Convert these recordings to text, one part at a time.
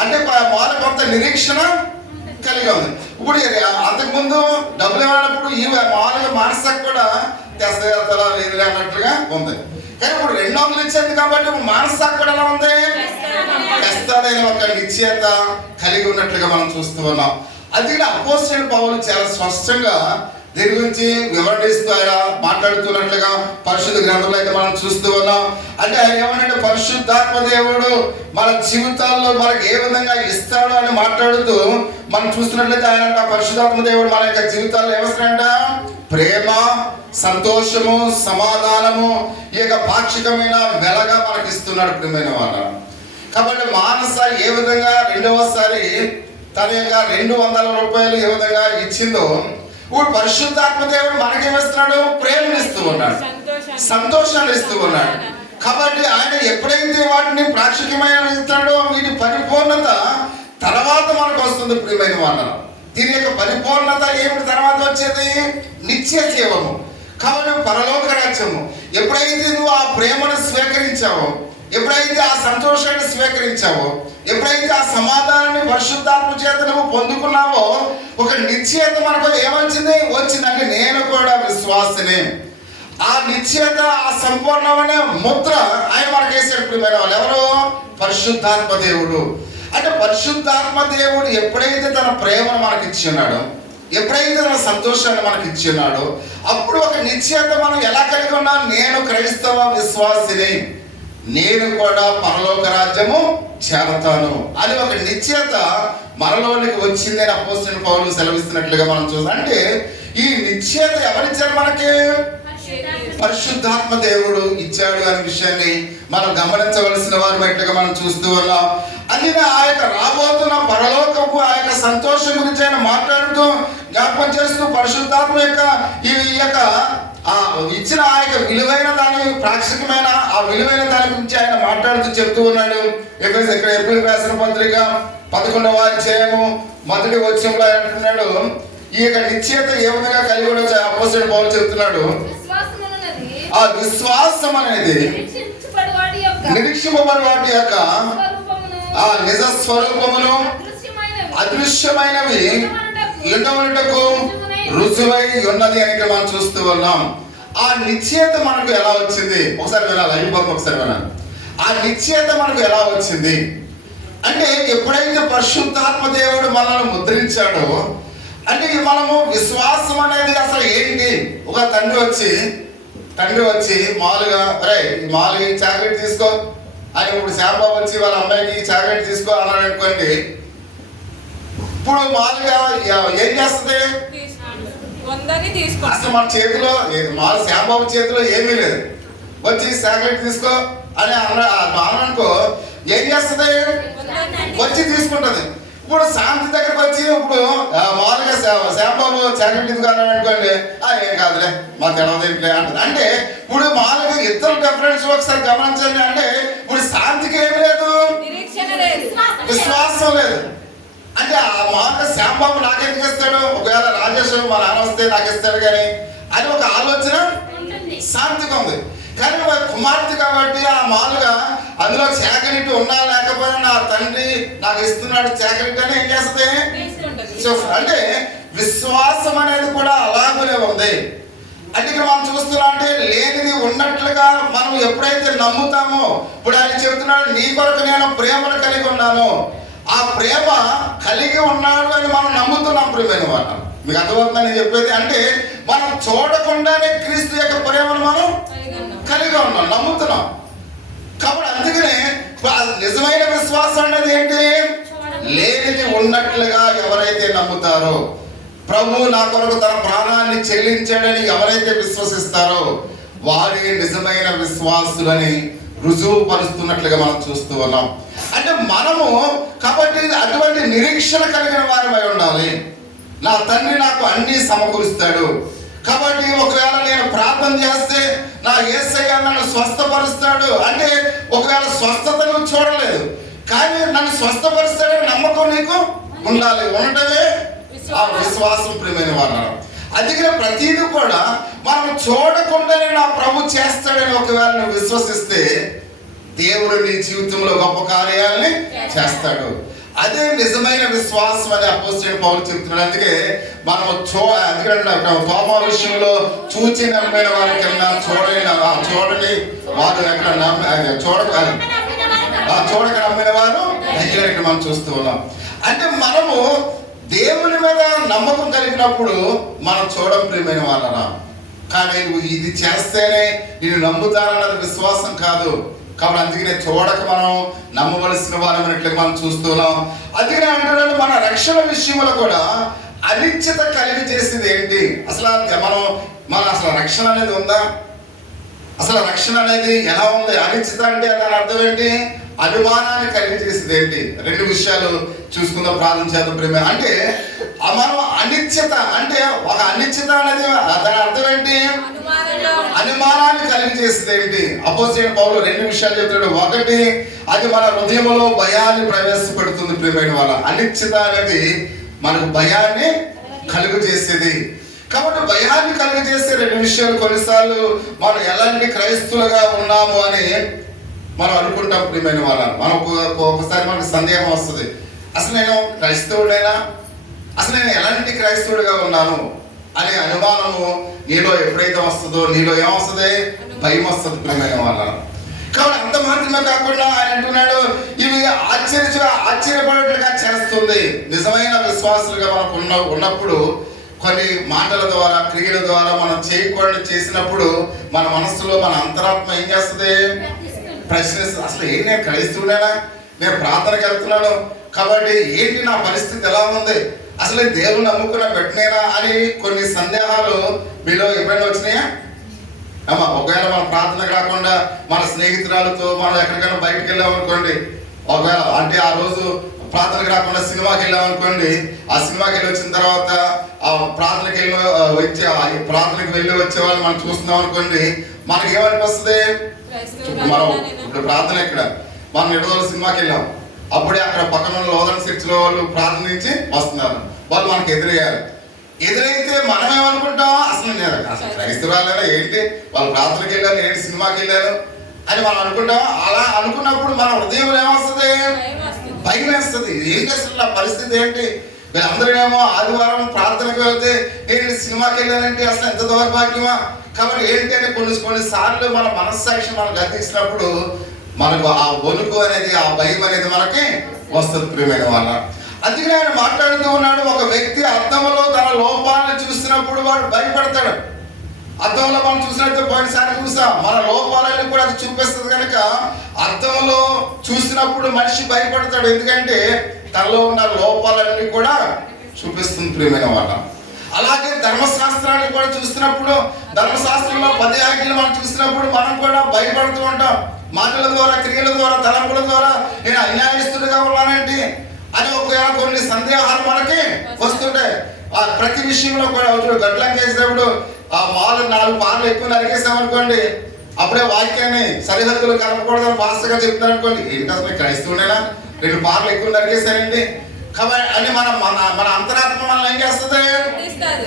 అంటే వాళ్ళ కొంత నిరీక్షణ కలిగి ఉంది. ఇప్పుడు అంతకుముందు డబ్బులు ఇవ్వనప్పుడు ఈ మామూలుగా మనసుకు కూడా తెస్తా లేదు అన్నట్లుగా ఉంది. కానీ ఇప్పుడు 200 ఇచ్చేది కాబట్టి మనసుకు కూడా ఎలా ఉంది, తెస్తాడని ఒక నిశ్చయత కలిగి ఉన్నట్లుగా మనం చూస్తూ ఉన్నాం. అది అపోస్తలుడైన పౌలు చాలా స్పష్టంగా దీని గురించి వివరణిస్తూ ఆయన మాట్లాడుతున్నట్లుగా పరిశుద్ధ గ్రంథంలో అయితే మనం చూస్తూ ఉన్నాం. అంటే ఆయన ఏమనంటే పరిశుద్ధాత్మ దేవుడు మన జీవితాల్లో మనకి ఏ విధంగా ఇస్తాడు అని మాట్లాడుతూ మనం చూస్తున్నట్లయితే ఆయన పరిశుద్ధాత్మ దేవుడు మన యొక్క జీవితాల్లో ఏమొస్తాడంట, ప్రేమ, సంతోషము, సమాధానము, ఈ యొక్క పాక్షికమైన వెలగా మనకి ఇస్తున్నాడు ప్రియమైన వాళ్ళ. కాబట్టి మానస ఏ విధంగా రెండవసారి తన యొక్క 200 రూపాయలు ఏ విధంగా ఇచ్చిందో, ఇప్పుడు పరిశుద్ధాత్మ దేవుడు మనకేమిస్తున్నాడు, ప్రేమనిస్తూ ఉన్నాడు, సంతోషాన్ని ఇస్తూ ఉన్నాడు. కాబట్టి ఆయన ఎప్పుడైతే వాటిని పాక్షికమైన ఇస్తాడో వీటి పరిపూర్ణత తర్వాత మనకు వస్తుంది ప్రియమైన వాళ్ళ. దీని యొక్క పరిపూర్ణత ఏమిటి తర్వాత వచ్చేది, నిత్య జీవము. కాబట్టి పరలోక రాజ్యము. ఎప్పుడైతే నువ్వు ఆ ప్రేమను స్వీకరించావో, ఎప్పుడైతే ఆ సంతోషాన్ని స్వీకరించావో, ఎప్పుడైతే ఆ సమాధానాన్ని పరిశుద్ధాత్మ చేత నువ్వు పొందుకున్నావో, ఒక నిశ్చయత మనకు ఏమొచ్చింది, వచ్చిందంటే నేను కూడా విశ్వాసనే. ఆ నిశ్చయత, ఆ సంపూర్ణమైన ముద్ర ఆయన మనకు వేసాడు ప్రియమైన వాళ్ళు. ఎవరు, పరిశుద్ధాత్మ దేవుడు. అంటే పరిశుద్ధాత్మ దేవుడు ఎప్పుడైతే తన ప్రేమను మనకి ఇచ్చున్నాడో, ఎప్పుడైతే తన సంతోషాన్ని మనకి ఇచ్చున్నాడో, అప్పుడు ఒక నిశ్చయత మనం ఎలా కలిగి ఉన్నాం, నేను క్రైస్తవ విశ్వాసిని, నేను కూడా పరలోక రాజ్యము చేరతాను అని ఒక నిశ్చయత మనలోనికి వచ్చింది అని అపోస్తలుడైన పౌలు సెలవిస్తున్నట్లుగా మనం చూస్తాం. అంటే ఈ నిశ్చయత ఎవరిచ్చారు మనకి, పరిశుద్ధాత్మ దేవుడు ఇచ్చాడు అనే విషయాన్ని మనం గమనించవలసిన వారు ఎట్లుగా మనం చూస్తూ ఉన్నాం. అది ఆ యొక్క రాబోతున్న పరలోకపు ఆ యొక్క సంతోషం గురించి ఆయన మాట్లాడుతూ జ్ఞాపకం చేస్తూ పరిశుద్ధాత్మ యొక్క ఈ యొక్క ఇచ్చిన ఆ యొక్క విలువైన దాని, పాక్షికమైన ఆ విలువైన దాని గురించి ఆయన మాట్లాడుతూ చెప్తూ ఉన్నాడు. ఇక్కడ ఏప్రిల్ రాసిన పత్రిక 11వ అధ్యాయము 1వ వచనంలో అంటున్నాడు, ఈ యొక్క నిశ్చయత ఏ విధంగా కలిగి ఉండొచ్చు అపోస్తలుడైన పౌలు చెప్తున్నాడు. ఆ విశ్వాసం అనేది నిరీక్షింపబడి వాటి యొక్క ఆ నిజ స్వరూపమును అదృశ్యమైనవి ఎంతవరకు రుజువై ఉన్నది అని మనం చూస్తూ ఉన్నాం. ఆ నిశ్చయత మనకు ఎలా వచ్చింది, ఒకసారి వినాలి, అయిపోతుంది ఒకసారి వినాలి. ఆ నిశ్చయత మనకు ఎలా వచ్చింది అంటే, ఎప్పుడైతే పరిశుద్ధాత్మ దేవుడు మనల్ని ముద్రించాడో, అంటే మనము విశ్వాసం అనేది అసలు ఏంటి. ఒక తండ్రి వచ్చి మామూలుగా మామూలుగా ఈ చాక్లెట్ తీసుకో అని, ఇప్పుడు శ్యాంబాబు వచ్చి వాళ్ళ అమ్మాయికి చాక్లెట్ తీసుకో అన్నాడు అనుకోండి, ఇప్పుడు మామూలుగా ఏం చేస్తుంది, అసలు మన చేతిలో మామూలు శ్యాంబాబు చేతిలో ఏమీ లేదు, వచ్చి చాక్లెట్ తీసుకో అని అనుకో, ఏం చేస్తుంది, వచ్చి తీసుకుంటుంది. ఇప్పుడు శాంతి దగ్గరకు వచ్చి ఇప్పుడు మామూలుగా శ్యాంబాబు చాక్లెట్ తీసుకున్నాడు అనుకోండి, ఏం కాదులే మా తెలవదేంటిలే అంటుంది. అంటే ఇప్పుడు మామూలుగా ఇద్దరు డిఫరెన్స్ ఒకసారి గమనించండి. అంటే ఇప్పుడు శాంతికి ఏమి లేదు, విశ్వాసం లేదు. అంటే ఆ మామూలుగా శ్యాంబాబు నాకెందుకు ఇస్తాడు, ఒకవేళ రాజేష్ మా నాన్న వస్తే నాకు ఇస్తాడు కానీ అని ఒక ఆలోచన శాంతిగా ఉంది. కానీ కుమార్తె కాబట్టి ఆ మామూలుగా అందులో చాకలెట్ ఉన్నా లేకపోయినా నా తండ్రి నాకు ఇస్తున్నాడు చాకలెట్ అని ఏం చేస్తుంది. అంటే విశ్వాసం అనేది కూడా అలాగనే ఉంది. అంటే ఇక్కడ మనం చూస్తున్నాం, అంటే లేనిది ఉన్నట్లుగా మనం ఎప్పుడైతే నమ్ముతామో, ఇప్పుడు ఆయన చెబుతున్నాడు, నీ కొరకు నేను ప్రేమను కలిగి ఉన్నాను, ఆ ప్రేమ కలిగి ఉన్నాడు అని మనం నమ్ముతున్నాం ప్రియమైన వాళ్ళు. మీకు అర్థమవుతుందని చెప్పేది. అంటే మనం చూడకుండానే క్రీస్తు యొక్క ప్రేమను మనం కలిగి ఉన్నాం, నమ్ముతున్నాం. కాబట్టి అందుకనే నిజమైన విశ్వాసం అనేది ఏంటి, లేనిది ఉన్నట్లుగా ఎవరైతే నమ్ముతారో, ప్రభు నా కొరకు తన ప్రాణాన్ని చెల్లించాడని ఎవరైతే విశ్వసిస్తారో వారి నిజమైన విశ్వాసులని రుజువు పరుస్తున్నట్లుగా మనం చూస్తూ ఉన్నాం. అంటే మనము కాబట్టి అటువంటి నిరీక్షణ కలిగిన వారిపై ఉండాలి. నా తండ్రి నాకు అన్ని సమకూరుస్తాడు కాబట్టి ఒకవేళ నేను ప్రార్థన చేస్తే నా యేసయ్య నన్ను స్వస్థపరుస్తాడు. అంటే ఒకవేళ స్వస్థతను చూడలేదు కానీ నన్ను స్వస్థపరుస్తాడని నమ్మకం నీకు ఉండాలి. ఉండటమే ఆ విశ్వాసం ప్రియమైన వారు. అందుకనే ప్రతిదీ కూడా మనం చూడకుండానే నా ప్రభు చేస్తాడని ఒకవేళ నువ్వు విశ్వసిస్తే దేవుడు నీ జీవితంలో గొప్ప కార్యాలని చేస్తాడు. అదే నిజమైన విశ్వాసం అని అపోస్తలుడైన పౌలు చెప్తున్నాడు. అందుకే మనం అందుకంటే తోమా విషయంలో చూచి నమ్మిన వారి కన్నా చూడని వారు ఎక్కడ చూడక నమ్మిన వారు ఇక్కడ మనం చూస్తూ ఉన్నాం. అంటే మనము దేవుని మీద నమ్మకం కలిగినప్పుడు మనం చూడడం ప్రియమైన వాళ్ళరా. కానీ నువ్వు ఇది చేస్తేనే నేను నమ్ముతానన్నది విశ్వాసం కాదు. కాబట్టి అందుకనే చూడక మనం నమ్మవలసిన వారమైనట్లు మనం చూస్తున్నాం. అందుకనే అంటున్నాడు మన రక్షణ విషయంలో కూడా అనిశ్చిత కలిగి చేసేది ఏంటి? అసలు రక్షణ అనేది ఉందా? అసలు రక్షణ అనేది ఎలా ఉంది? అనిశ్చిత అంటే దాని అర్థం ఏంటి? అనుమానాన్ని కలిగి చేసేది ఏంటి? రెండు విషయాలు చూసుకుందాం, ప్రార్థన చేద్దాం ప్రేమ. అంటే మనం అనిశ్చిత అంటే ఒక అనిశ్చిత అనేది దాని అర్థం ఏంటి? అనుమానాన్ని కలిగి చేసేది ఏంటి? అపోస్తలుడైన పౌలు రెండు విషయాలు చెప్తాడు. ఒకటి, అది మన హృదయంలో భయాన్ని ప్రవేశపెడుతుంది ప్రియమైన వాళ్ళ. అనిశ్చిత అనేది మనకు భయాన్ని కలుగు చేసేది. కాబట్టి భయాన్ని కలుగు చేసే రెండు విషయాలు. కొన్నిసార్లు మనం ఎలాంటి క్రైస్తవులుగా ఉన్నాము అని మనం అనుకుంటాం ప్రియమైన వాళ్ళ. ఒకసారి మనకు సందేహం వస్తుంది, అసలు నేను క్రైస్తవుడైనా, అసలు నేను ఎలాంటి క్రైస్తవుడిగా ఉన్నాను అనే అనుమానము నీలో ఎప్పుడైతే వస్తుందో నీలో ఏమొస్తుంది? భయం వస్తుంది ప్రియమైన వాళ్ళ. కాబట్టి అంత మాత్రమే కాకుండా ఆయన అంటున్నాడు, ఇవి ఆశ్చర్యపడేట్టుగా చేస్తుంది. నిజమైన విశ్వాసులుగా మనకు ఉన్నప్పుడు కొన్ని మాటల ద్వారా, క్రియల ద్వారా మనం చేయకుండా చేసినప్పుడు మన మనస్సులో మన అంతరాత్మ ఏం చేస్తుంది? ప్రశ్నిస్తుంది. అసలు ఏంటి, నేను క్రైస్తవుడేనా? నేను ప్రార్థనకి వెళ్తున్నాను కాబట్టి ఏంటి నా పరిస్థితి ఎలా ఉంది? అసలు దేవుని నమ్ముకున్న పెట్టినేనా అని కొన్ని సందేహాలు మీలో ఎప్పుడైనా వచ్చినాయా? ఒకవేళ మన ప్రార్థనకు రాకుండా మన స్నేహితురాలతో మనం ఎక్కడికైనా బయటకు వెళ్ళామనుకోండి, ఒకవేళ అంటే ఆ రోజు ప్రార్థనకు రాకుండా సినిమాకి వెళ్ళామనుకోండి, ఆ సినిమాకి వెళ్ళి వచ్చిన తర్వాత ఆ ప్రార్థనకి వెళ్ళి వచ్చే వాళ్ళు మనం చూస్తున్నాం అనుకోండి, మనకి ఏమనిపిస్తుంది? మనం ఇప్పుడు ప్రార్థన ఇక్కడ మనం నిడదల సినిమాకి వెళ్ళాం, అప్పుడే అక్కడ పక్కన లోదన చర్చిలో వాళ్ళు ప్రార్థనించి వస్తున్నారు, వాళ్ళు మనకు ఎదురైతే మనం ఏమనుకుంటాం? అసలు క్రైస్తవురాలైనా ఏంటి, వాళ్ళు ప్రార్థనకి వెళ్ళాను, ఏంటి సినిమాకి వెళ్ళాను అని మనం అనుకుంటాం. అలా అనుకున్నప్పుడు మన హృదయంలో ఏమొస్తుంది? భయం వేస్తుంది. ఏంటి అసలు నా పరిస్థితి ఏంటి? వీళ్ళందరూ ఆదివారం ప్రార్థనకు వెళ్తే ఏంటి సినిమాకి వెళ్ళానంటే అసలు ఎంత దౌర్భాగ్యమా? కాబట్టి ఏంటి అంటే కొన్నిసార్లు మన మనస్సాక్షి మనకు గర్తించినప్పుడు మనకు ఆ వణుకు అనేది, ఆ భయం అనేది మనకి వస్తుంది ప్రియమైన వాళ్ళ. అందుకని ఆయన మాట్లాడుతూ ఉన్నాడు, ఒక వ్యక్తి అద్దంలో తన లోపాలను చూసినప్పుడు వాడు భయపడతాడు. అద్దంలో మనం చూసినట్టు పోయినసారి చూసాం, మన లోపాలన్నీ కూడా అది చూపిస్తుంది కనుక అద్దంలో చూసినప్పుడు మనిషి భయపడతాడు. ఎందుకంటే తనలో ఉన్న లోపాలన్నీ కూడా చూపిస్తుంది ప్రియమైన వాళ్ళ. అలాగే ధర్మశాస్త్రాన్ని కూడా చూసినప్పుడు, ధర్మశాస్త్రంలో 10 ఆజ్ఞలు మనం చూసినప్పుడు మనం కూడా భయపడుతూ ఉంటాం. మాటల ద్వారా, క్రియల ద్వారా, తలంపుల ద్వారా నేను అన్యాయస్తుడిగా ఉన్నానంటే అని కొన్ని సందేహాలు మనకి వస్తుంటాయి. ప్రతి విషయంలో కూడా గడ్లం చేసినప్పుడు ఆ 4 పార్లు ఎక్కువ నరికేసామనుకోండి, అప్పుడే వాక్యాన్ని సరిహద్దులు కలపకూడదని పాస్టర్గా చెప్తారు అనుకోండి, ఏంటి అసలు క్రైస్తవుడైనా 2 పార్లు ఎక్కువ నరికేశారండి కాబట్టి అని మన అంతరాత్మ మనల్ని ఏం చేస్తుంది?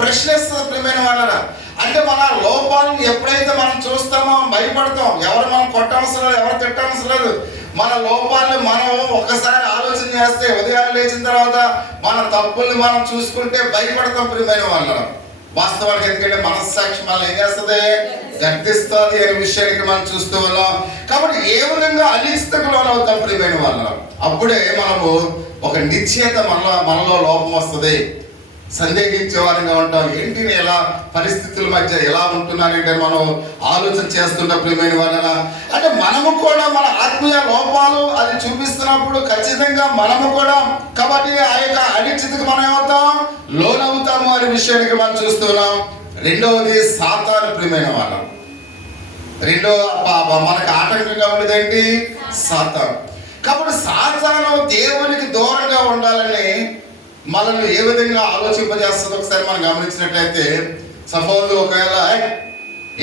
ప్రశ్నిస్తుంది ప్రియమైన వాళ్ళరా. అంటే మన లోపాలను ఎప్పుడైతే మనం చూస్తామో భయపడతాం. ఎవరు మనం కొట్టవసరం లేదు, ఎవరు తిట్టవసరం లేదు. మన లోపాలను మనం ఒకసారి ఆలోచన చేస్తే, ఉదయాన్నే లేచిన తర్వాత మన తప్పుల్ని మనం చూసుకుంటే భయపడతాం ప్రియమైన వాళ్ళరా. వాస్తవానికి ఎందుకంటే మనస్సాక్షి మనల్ని ఏం చేస్తుంది? గర్తిస్తుంది అనే విషయానికి మనం చూస్తూ ఉన్నాం. కాబట్టి ఏ విధంగా అనిశ్చితకు లోనవుతాం ప్రియమైన వాళ్ళరా. అప్పుడే మనము ఒక నిశ్చయత మనలో లోపం వస్తుంది. సందేహించే వారంగా ఉంటాం. ఏంటి ఎలా పరిస్థితుల మధ్య ఎలా ఉంటున్నానంటే మనం ఆలోచన చేస్తున్న ప్రియమైన వాళ్ళ. అంటే మనము కూడా మన ఆత్మీయ లోపాలు అది చూపిస్తున్నప్పుడు ఖచ్చితంగా మనము కూడా కాబట్టి ఆ యొక్క అనిశ్చితకు మనం ఏమవుతాం? లోనవుతాము అనే విషయానికి మనం చూస్తున్నాం. రెండవది సాతాను ప్రియమైన వాళ్ళ. మనకు ఆటంకంగా ఉండేదేంటి? సాతాను. కాబట్టి సాతాను దేవునికి దూరంగా ఉండాలని మనల్ని ఏ విధంగా ఆలోచింపజేస్తుందో ఒకసారి మనం గమనించినట్లయితే, సపోజ్ ఒకవేళ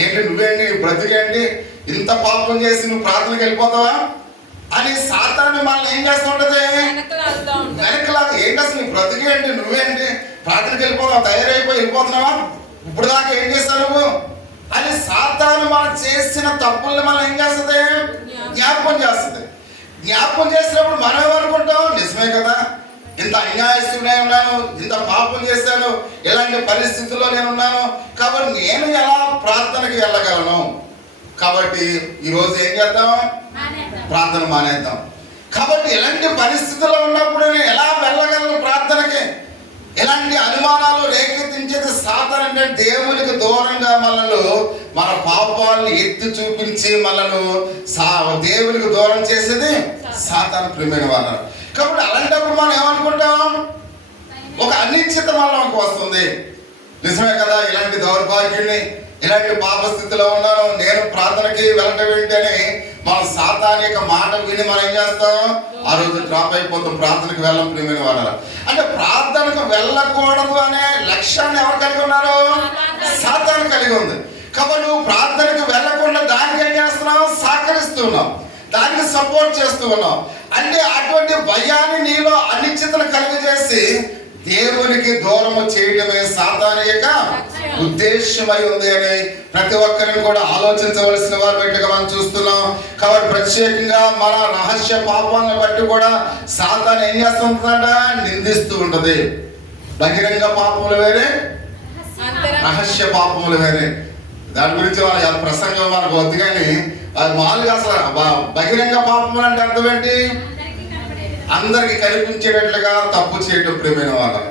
ఏంటి నువ్వేంటి బ్రతికేంటి, ఇంత పాపం చేసి నువ్వు ప్రార్థనకి వెళ్ళిపోతావా అని సాతాను మనల్ని ఏం చేస్తూ ఉంటది? వెనకలాగా ఏంటి అసలు నీ బ్రతికేంటి, నువ్వేంటి ప్రార్థనకి వెళ్ళిపోతావా, తయారైపోయి వెళ్ళిపోతున్నావా, ఇప్పుడు దాకా ఏం చేస్తావు నువ్వు అని సాతాను మనం చేసిన తప్పుల్ని మనం ఏం చేస్తుంది? జ్ఞాపకం చేస్తుంది. జ్ఞాపకం చేసినప్పుడు మనం ఏమనుకుంటాం? నిజమే కదా, ఇంత పాపం చేశాను, ఇలాంటి పరిస్థితుల్లో నేను ఉన్నాను, కాబట్టి నేను ఎలా ప్రార్థనకి వెళ్ళగలను? కాబట్టి ఈరోజు ఏం చేద్దాం? ప్రార్థన మానేద్దాం. కాబట్టి ఇలాంటి పరిస్థితుల్లో ఉన్నప్పుడు నేను ఎలా వెళ్ళగలను ప్రార్థనకి? ఇలాంటి అనుమానాలు రేకెత్తించేది సాతాను. అంటే దేవునికి దూరంగా మనల్ని, మన పాపాలను ఎత్తి చూపించి మనల్ని దేవునికి దూరం చేసేది సాతాను, ప్రియమైన వాళ్ళు. కాబట్టి అలాంటప్పుడు మనం ఏమనుకుంటాం? ఒక అనిశ్చిత మనలోకి వస్తుంది. నిజమే కదా, ఇలాంటి దౌర్భాగ్యుని, ఇలాంటి పాప స్థితిలో ఉన్నాను, నేను ప్రార్థనకి వెళ్ళటం ఏంటని మన సాతాను యొక్క మాట విని మనం ఏం చేస్తాం? ఆ రోజు డ్రాప్ అయిపోతాం, ప్రార్థనకు వెళ్ళం, ప్రియమైన వాళ్ళ. అంటే ప్రార్థనకు వెళ్ళకూడదు అనే లక్ష్యాన్ని ఎవరు కలిగి ఉన్నారు? సాతాను కలిగి ఉంది. కాబట్టి నువ్వు ప్రార్థనకు వెళ్ళకుండా దానికి ఏం చేస్తున్నావు? సహకరిస్తున్నావు, దానికి సపోర్ట్ చేస్తూ ఉన్నావు. అంటే అటువంటి భయాన్ని నీలో అనిశ్చితను కలిగజేసి దేవునికి దూరము చేయడమే సాతాను యొక్క ఉద్దేశమై ఉంది అని ప్రతి ఒక్కరిని కూడా ఆలోచించవలసిన వారు బయటగా మనం చూస్తున్నాం. కాబట్టి ప్రత్యేకంగా మన రహస్య పాపాలను బట్టి కూడా సాతాను ఏం చేస్తుందంట? నిందిస్తూ ఉంటది. బహిరంగ పాపములు వేరే, రహస్య పాపములు వేరే. దాని గురించి వాళ్ళ ప్రసంగం మనకు వద్దు, కానీ అది మామూలుగా అసలు బహిరంగ పాపములు అంటే అర్థం ఏంటి? అందరికి కనిపించేటట్లుగా తప్పు చేయటం, ప్రియమైన వాళ్ళు.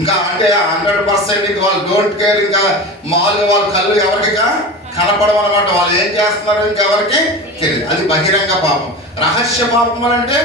ఇంకా అంటే 100% వాళ్ళు డోంట్ కేర్. ఇంకా మామూలుగా వాళ్ళ కళ్ళు ఎవరికి కనపడమన్నమాట. వాళ్ళు ఏం చేస్తున్నారు ఇంకెవరికి తెలియదు. అది బహిరంగ పాపం. రహస్య పాపములు అంటే